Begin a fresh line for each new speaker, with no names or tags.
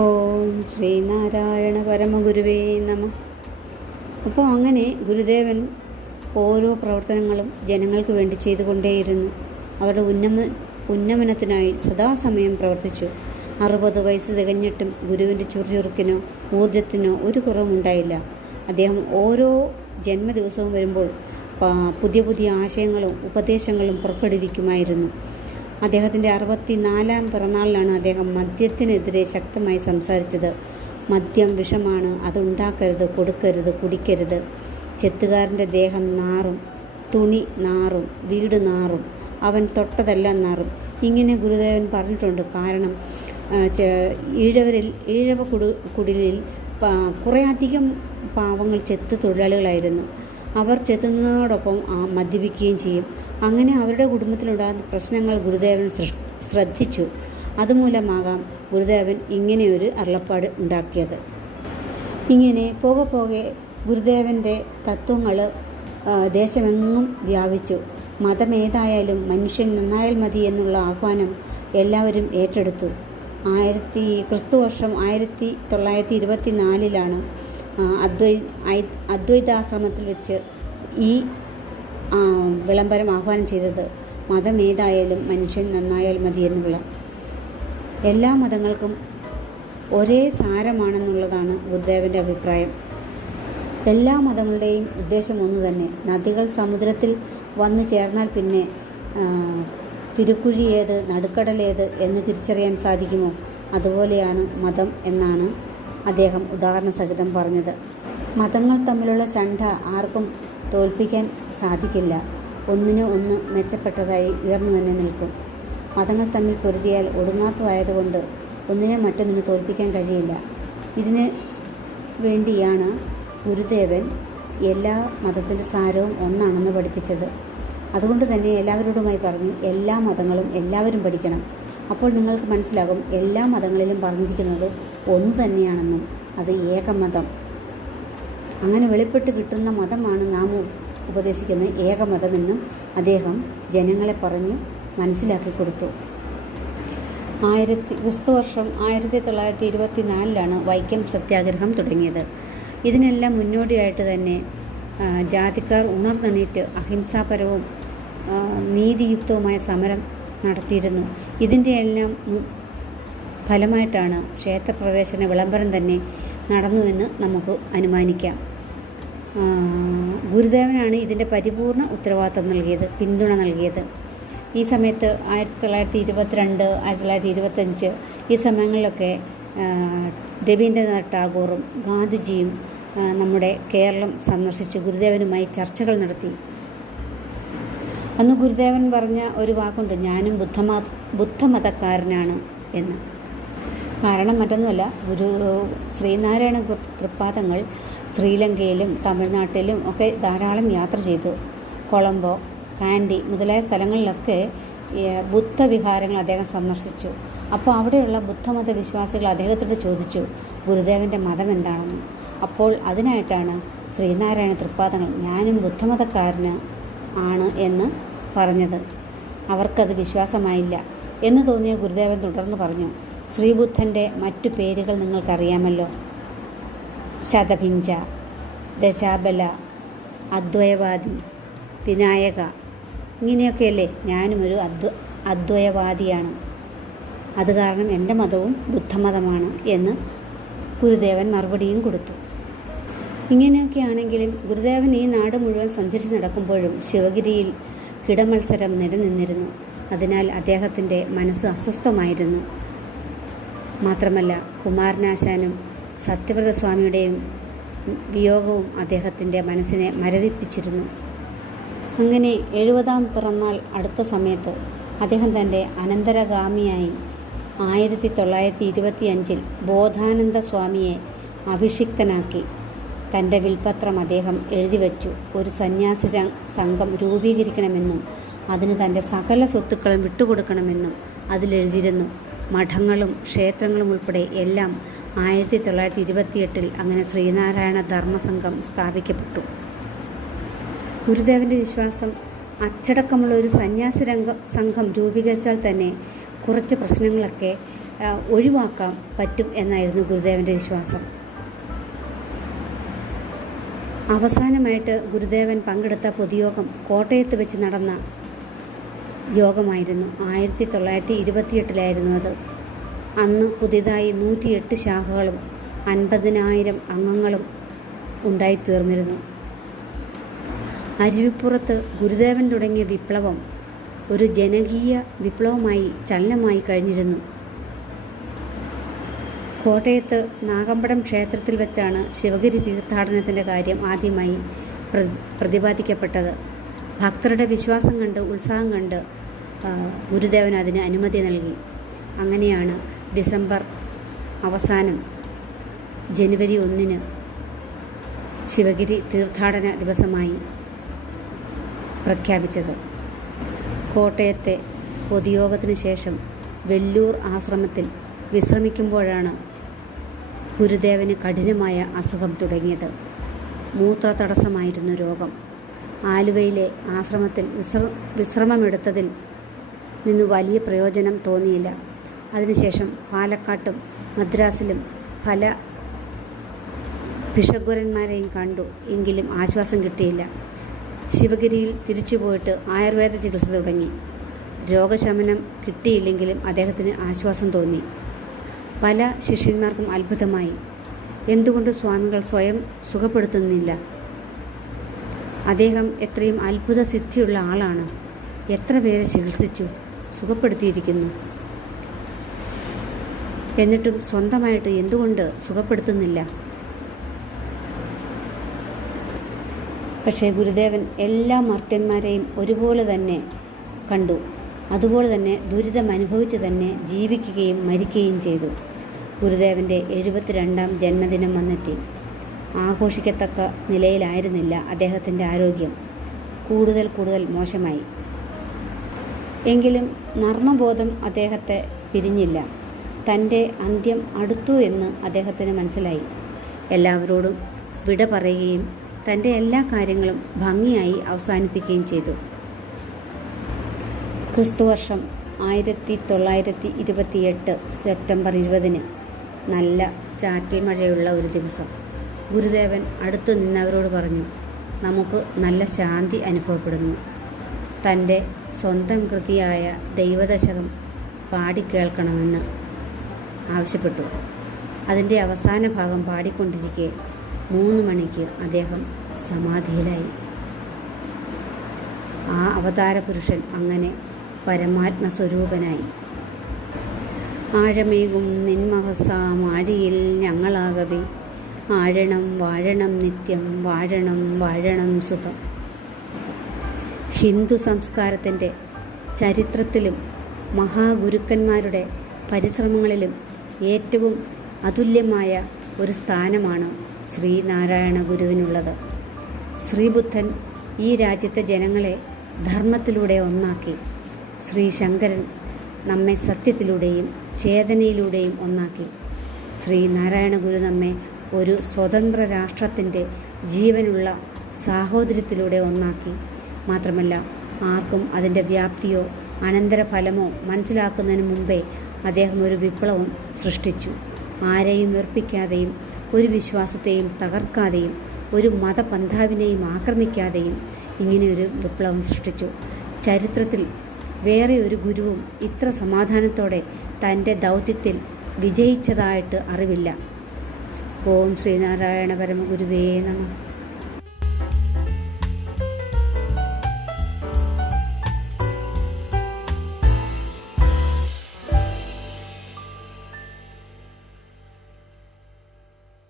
ഓം ശ്രീനാരായണ പരമഗുരുവേ നമ. അപ്പോൾ അങ്ങനെ ഗുരുദേവൻ ഓരോ പ്രവർത്തനങ്ങളും ജനങ്ങൾക്ക് വേണ്ടി ചെയ്തുകൊണ്ടേയിരുന്നു. അവരുടെ ഉന്നമ ഉന്നമനത്തിനായി സദാസമയം പ്രവർത്തിച്ചു. അറുപത് വയസ്സ് തികഞ്ഞിട്ടും ഗുരുവിന്റെ ചുറുചുറുക്കിനോ ഊർജത്തിനോ ഒരു കുറവുമുണ്ടായില്ല അദ്ദേഹം ഓരോ ജന്മദിവസവും വരുമ്പോൾ പുതിയ പുതിയ ആശയങ്ങളും ഉപദേശങ്ങളും പുറപ്പെടുവിക്കുമായിരുന്നു. അദ്ദേഹത്തിന്റെ അറുപത്തിനാലാം പിറന്നാളിലാണ് അദ്ദേഹം മദ്യത്തിനെതിരെ ശക്തമായി സംസാരിച്ചത്. മദ്യം വിഷമാണ് അതുണ്ടാക്കരുത് കൊടുക്കരുത് കുടിക്കരുത്. ചെത്തുകാരന്റെ ദേഹം നാറും തുണി നാറും വീട് നാറും അവൻ തൊട്ടതെല്ലാം നാറും. ഇങ്ങനെ ഗുരുദേവൻ പറഞ്ഞിട്ടുണ്ട്. കാരണം ഈഴവരിൽ ഈഴവ കുടു കുടിലിൽ കുറേയധികം പാവങ്ങൾ ചെത്ത് തൊഴിലാളികളായിരുന്നു. അവർ ചെത്തുന്നതോടൊപ്പം മദ്യപിക്കുകയും ചെയ്യും. അങ്ങനെ അവരുടെ കുടുംബത്തിലുണ്ടാകുന്ന പ്രശ്നങ്ങൾ ഗുരുദേവൻ ശ്രദ്ധിച്ചു. അതുമൂലമാകാം ഗുരുദേവൻ ഇങ്ങനെയൊരു അരുളപ്പാട് ഉണ്ടാക്കിയത്. ഇങ്ങനെ പോകെ പോകെ ഗുരുദേവന്റെ തത്വങ്ങൾ ദേശമെങ്ങും വ്യാപിച്ചു. മതമേതായാലും മനുഷ്യൻ നന്നായാൽ മതി എന്നുള്ള ആഹ്വാനം എല്ലാവരും ഏറ്റെടുത്തു. ആയിരത്തി ക്രിസ്തു വർഷം ആയിരത്തി തൊള്ളായിരത്തി ഇരുപത്തി നാലിലാണ് അദ്വൈ അദ്വൈതാശ്രമത്തിൽ വെച്ച് ഈ വിളംബരം ആഹ്വാനം ചെയ്തത് മതമേതായാലും മനുഷ്യൻ നന്നായാൽ മതി എന്നുള്ള. എല്ലാ മതങ്ങൾക്കും ഒരേ സാരമാണെന്നുള്ളതാണ് ഗുരുദേവന്റെ അഭിപ്രായം. എല്ലാ മതങ്ങളുടെയും ഉദ്ദേശം ഒന്നു തന്നെ നദികൾ സമുദ്രത്തിൽ വന്നു ചേർന്നാൽ പിന്നെ തിരുക്കുഴി ഏത് നടുക്കടൽ ഏത് എന്ന് തിരിച്ചറിയാൻ സാധിക്കുമോ? അതുപോലെയാണ് മതം എന്നാണ് അദ്ദേഹം ഉദാഹരണ സഹിതം പറഞ്ഞത്. മതങ്ങൾ തമ്മിലുള്ള ചണ്ട ആർക്കും തോൽപ്പിക്കാൻ സാധിക്കില്ല. ഒന്നിന് ഒന്ന് മെച്ചപ്പെട്ടതായി ഉയർന്നു തന്നെ നിൽക്കും. മതങ്ങൾ തമ്മിൽ പൊരുതിയാൽ ഒടുങ്ങാത്തതായതുകൊണ്ട് ഒന്നിനെ മറ്റൊന്നിന് തോൽപ്പിക്കാൻ കഴിയില്ല. ഇതിന് വേണ്ടിയാണ് ഗുരുദേവൻ എല്ലാ മതത്തിന്റെ സാരവും ഒന്നാണെന്ന് പഠിപ്പിച്ചത്. അതുകൊണ്ട് തന്നെ എല്ലാവരോടുമായി പറഞ്ഞു എല്ലാ മതങ്ങളും എല്ലാവരും പഠിക്കണം. അപ്പോൾ നിങ്ങൾക്ക് മനസ്സിലാകും എല്ലാ മതങ്ങളിലും പറഞ്ഞിരിക്കുന്നത് ഒന്ന് തന്നെയാണെന്നും അത് ഏകമതം. അങ്ങനെ വെളിപ്പെട്ട് കിട്ടുന്ന മതമാണ് നാം ഉപദേശിക്കുന്ന ഏകമതമെന്നും അദ്ദേഹം ജനങ്ങളെ പറഞ്ഞ് മനസ്സിലാക്കി കൊടുത്തു. ആയിരത്തി ക്രിസ്തുവർഷം ആയിരത്തി തൊള്ളായിരത്തി ഇരുപത്തി നാലിലാണ് വൈക്കം സത്യാഗ്രഹം തുടങ്ങിയത്. ഇതിനെല്ലാം മുന്നോടിയായിട്ട് തന്നെ ജാതിക്കാർ ഉണർന്നെണീറ്റ് അഹിംസാപരവും നീതിയുക്തവുമായ സമരം നടത്തിയിരുന്നു. ഇതിന്റെ എല്ലാം മു- ഫലമായിട്ടാണ് ക്ഷേത്രപ്രവേശന വിളംബരം തന്നെ നടന്നുവെന്ന് നമുക്ക് അനുമാനിക്കാം. ഗുരുദേവനാണ് ഇതിന്റെ പരിപൂർണ ഉത്തരവാദിത്വം നൽകിയത് പിന്തുണ നൽകിയത്. ഈ സമയത്ത് ആയിരത്തി തൊള്ളായിരത്തി ഇരുപത്തിരണ്ട് ആയിരത്തി തൊള്ളായിരത്തി ഇരുപത്തഞ്ച് ഈ സമയങ്ങളിലൊക്കെ രവീന്ദ്രനാഥ് ടാഗോറും ഗാന്ധിജിയും നമ്മുടെ കേരളം സന്ദർശിച്ച് ഗുരുദേവനുമായി ചർച്ചകൾ നടത്തി. അന്ന് ഗുരുദേവൻ പറഞ്ഞ ഒരു വാക്കുണ്ട് ഞാനും ബുദ്ധമ ബുദ്ധമതക്കാരനാണ് എന്ന്. കാരണം മറ്റൊന്നുമല്ല ഗുരു ശ്രീനാരായണ തൃപ്പാദങ്ങൾ ശ്രീലങ്കയിലും തമിഴ്നാട്ടിലും ഒക്കെ ധാരാളം യാത്ര ചെയ്തു. കൊളംബോ കാൻഡി മുതലായ സ്ഥലങ്ങളിലൊക്കെ ബുദ്ധവിഹാരങ്ങൾ അദ്ദേഹം സന്ദർശിച്ചു. അപ്പോൾ അവിടെയുള്ള ബുദ്ധമത വിശ്വാസികൾ അദ്ദേഹത്തോട് ചോദിച്ചു ഗുരുദേവന്റെ മതം എന്താണെന്ന് അപ്പോൾ അതിനായിട്ടാണ് ശ്രീനാരായണ തൃപ്പാദങ്ങൾ ഞാനും ബുദ്ധമതക്കാരന് ആണ് എന്ന് പറഞ്ഞത്. അവർക്കത് വിശ്വാസമായില്ല എന്ന് തോന്നിയ ഗുരുദേവൻ തുടർന്ന് പറഞ്ഞു ശ്രീബുദ്ധന്റെ മറ്റു പേരുകൾ നിങ്ങൾക്കറിയാമല്ലോ. ശതഭിഞ്ച ദശാബല അദ്വയവാദി വിനായക. ഇങ്ങനെയൊക്കെയല്ലേ ഞാനും ഒരു അദ്വ അദ്വയവാദിയാണ്. അത് കാരണം എന്റെ മതവും ബുദ്ധമതമാണ് എന്ന് ഗുരുദേവൻ മറുപടിയും കൊടുത്തു. ഇങ്ങനെയൊക്കെയാണെങ്കിലും ഗുരുദേവൻ ഈ നാട് മുഴുവൻ സഞ്ചരിച്ച് നടക്കുമ്പോഴും ശിവഗിരിയിൽ കിടമത്സരം നിലനിന്നിരുന്നു. അതിനാൽ അദ്ദേഹത്തിന്റെ മനസ്സ് അസ്വസ്ഥമായിരുന്നു. മാത്രമല്ല കുമാരനാശാനും സത്യവ്രത സ്വാമിയുടെയും വിയോഗവും അദ്ദേഹത്തിന്റെ മനസ്സിനെ മരവിപ്പിച്ചിരുന്നു. അങ്ങനെ എഴുപതാം പിറന്നാൾ അടുത്ത സമയത്ത് അദ്ദേഹം തന്റെ അനന്തരഗാമിയായി ആയിരത്തി തൊള്ളായിരത്തി ഇരുപത്തിയഞ്ചിൽ ബോധാനന്ദ സ്വാമിയെ അഭിഷിക്തനാക്കി. തന്റെ വിൽപത്രം അദ്ദേഹം എഴുതി എഴുതിവെച്ചു ഒരു സന്യാസി സംഘം രൂപീകരിക്കണമെന്നും അതിന് തന്റെ സകല സ്വത്തുക്കളും വിട്ടുകൊടുക്കണമെന്നും അതിലെഴുതിയിരുന്നു. മഠങ്ങളും ക്ഷേത്രങ്ങളും ഉൾപ്പെടെ എല്ലാം ആയിരത്തി തൊള്ളായിരത്തി ഇരുപത്തിയെട്ടിൽ അങ്ങനെ ശ്രീനാരായണ ധർമ്മസംഘം സ്ഥാപിക്കപ്പെട്ടു. ഗുരുദേവന്റെ വിശ്വാസം അച്ചടക്കമുള്ള ഒരു സന്യാസി രംഗ സംഘം രൂപീകരിച്ചാൽ തന്നെ കുറച്ച് പ്രശ്നങ്ങളൊക്കെ ഒഴിവാക്കാൻ പറ്റും എന്നായിരുന്നു ഗുരുദേവന്റെ വിശ്വാസം. അവസാനമായിട്ട് ഗുരുദേവൻ പങ്കെടുത്ത പൊതുയോഗം കോട്ടയത്ത് വെച്ച് നടന്ന യോഗമായിരുന്നു. ആയിരത്തി തൊള്ളായിരത്തി ഇരുപത്തിയെട്ടിലായിരുന്നു അത്. അന്ന് പുതിയതായി നൂറ്റിയെട്ട് ശാഖകളും അൻപതിനായിരം അംഗങ്ങളും ഉണ്ടായിത്തീർന്നിരുന്നു. അരുവിപ്പുറത്ത് ഗുരുദേവൻ തുടങ്ങിയ വിപ്ലവം ഒരു ജനകീയ വിപ്ലവമായി ചലനമായി കഴിഞ്ഞിരുന്നു. കോട്ടയത്ത് നാഗമ്പടം ക്ഷേത്രത്തിൽ വെച്ചാണ് ശിവഗിരി തീർത്ഥാടനത്തിന്റെ കാര്യം ആദ്യമായി പ്ര- പ്രതിപാദിക്കപ്പെട്ടത്. ഭക്തരുടെ വിശ്വാസം കണ്ട് ഉത്സാഹം കണ്ട് ഗുരുദേവൻ അതിന് അനുമതി നൽകി. അങ്ങനെയാണ് ഡിസംബർ അവസാനം ജനുവരി ഒന്നിന് ശിവഗിരി തീർത്ഥാടന ദിവസമായി പ്രഖ്യാപിച്ചത്. കോട്ടയത്തെ പൊതുയോഗത്തിന് ശേഷം വെല്ലൂർ ആശ്രമത്തിൽ വിശ്രമിക്കുമ്പോഴാണ് ഗുരുദേവന് കഠിനമായ അസുഖം തുടങ്ങിയത്. മൂത്ര തടസ്സമായിരുന്നു രോഗം. ആലുവയിലെ ആശ്രമത്തിൽ വിശ്ര വിശ്രമമെടുത്തതിൽ നിന്ന് വലിയ പ്രയോജനം തോന്നിയില്ല. അതിനുശേഷം പാലക്കാട്ടും മദ്രാസിലും പല ഭിഷഗ്വരന്മാരെയും കണ്ടു. എങ്കിലും ആശ്വാസം കിട്ടിയില്ല. ശിവഗിരിയിൽ തിരിച്ചുപോയിട്ട് ആയുർവേദ ചികിത്സ തുടങ്ങി. രോഗശമനം കിട്ടിയില്ലെങ്കിലും അദ്ദേഹത്തിന് ആശ്വാസം തോന്നി. പല ശിഷ്യന്മാർക്കും അത്ഭുതമായി. എന്തുകൊണ്ട് സ്വാമികൾ സ്വയം സുഖപ്പെടുത്തുന്നില്ല? അദ്ദേഹം എത്രയും അത്ഭുത സിദ്ധിയുള്ള ആളാണ്. എത്ര പേരെ ചികിത്സിച്ചു സുഖപ്പെടുത്തിയിരിക്കുന്നു? എന്നിട്ടും സ്വന്തമായിട്ട് എന്തുകൊണ്ട് സുഖപ്പെടുത്തുന്നില്ല? പക്ഷേ ഗുരുദേവൻ എല്ലാ മർത്യന്മാരെയും ഒരുപോലെ തന്നെ കണ്ടു. അതുപോലെ തന്നെ ദുരിതം അനുഭവിച്ച് തന്നെ ജീവിക്കുകയും മരിക്കുകയും ചെയ്തു. ഗുരുദേവന്റെ എഴുപത്തിരണ്ടാം ജന്മദിനം വന്നെത്തി. ആഘോഷിക്കത്തക്ക നിലയിലായിരുന്നില്ല അദ്ദേഹത്തിന്റെ ആരോഗ്യം. കൂടുതൽ കൂടുതൽ മോശമായി. എങ്കിലും നർമ്മബോധം അദ്ദേഹത്തെ പിരിഞ്ഞില്ല. തന്റെ അന്ത്യം അടുത്തു എന്ന് അദ്ദേഹത്തിന് മനസ്സിലായി. എല്ലാവരോടും വിട പറയുകയും തന്റെ എല്ലാ കാര്യങ്ങളും ഭംഗിയായി അവസാനിപ്പിക്കുകയും ചെയ്തു. ക്രിസ്തുവർഷം ആയിരത്തി തൊള്ളായിരത്തി ഇരുപത്തിയെട്ട് സെപ്റ്റംബർ ഇരുപതിന് നല്ല ചാറ്റൽ മഴയുള്ള ഒരു ദിവസം. ഗുരുദേവൻ അടുത്തു നിന്നവരോട് പറഞ്ഞു നമുക്ക് നല്ല ശാന്തി അനുഭവപ്പെടുന്നു. തന്റെ സ്വന്തം കൃതിയായ ദൈവദശകം പാടിക്കേൾക്കണമെന്ന് ആവശ്യപ്പെട്ടു. അതിന്റെ അവസാന ഭാഗം പാടിക്കൊണ്ടിരിക്കെ മൂന്ന് മണിക്ക് അദ്ദേഹം സമാധിയിലായി. ആ അവതാര പുരുഷൻ അങ്ങനെ പരമാത്മസ്വരൂപനായി. ആഴമേകും നിന്മഹസാം ആഴിയിൽ ഞങ്ങളാകവേ. ആഴണം വാഴണം നിത്യം വാഴണം വാഴണം സുഖം. ഹിന്ദു സംസ്കാരത്തിന്റെ ചരിത്രത്തിലും മഹാഗുരുക്കന്മാരുടെ പരിശ്രമങ്ങളിലും ഏറ്റവും അതുല്യമായ ഒരു സ്ഥാനമാണ് ശ്രീനാരായണ ഗുരുവിനുള്ളത് ശ്രീബുദ്ധൻ ഈ രാജ്യത്തെ ജനങ്ങളെ ധർമ്മത്തിലൂടെ ഒന്നാക്കി. ശ്രീ ശങ്കരൻ നമ്മെ സത്യത്തിലൂടെയും ചേതനയിലൂടെയും ഒന്നാക്കി. ശ്രീ നാരായണ ഗുരു നമ്മെ ഒരു സ്വതന്ത്ര രാഷ്ട്രത്തിന്റെ ജീവനുള്ള സാഹോദര്യത്തിലൂടെ ഒന്നാക്കി. മാത്രമല്ല ആർക്കും അതിന്റെ വ്യാപ്തിയോ അനന്തരഫലമോ മനസ്സിലാക്കുന്നതിന് മുമ്പേ അദ്ദേഹം ഒരു വിപ്ലവം സൃഷ്ടിച്ചു. ആരെയും വെറുപ്പിക്കാതെയും ഒരു വിശ്വാസത്തെയും തകർക്കാതെയും ഒരു മതപന്ഥാവിനെയും ആക്രമിക്കാതെയും ഇങ്ങനെയൊരു വിപ്ലവം സൃഷ്ടിച്ചു. ചരിത്രത്തിൽ വേറെ ഒരു ഗുരുവും ഇത്ര സമാധാനത്തോടെ തന്റെ ദൗത്യത്തിൽ വിജയിച്ചതായിട്ട് അറിവില്ല. ഓം ശ്രീനാരായണ പരമഗുരുവേ നമ.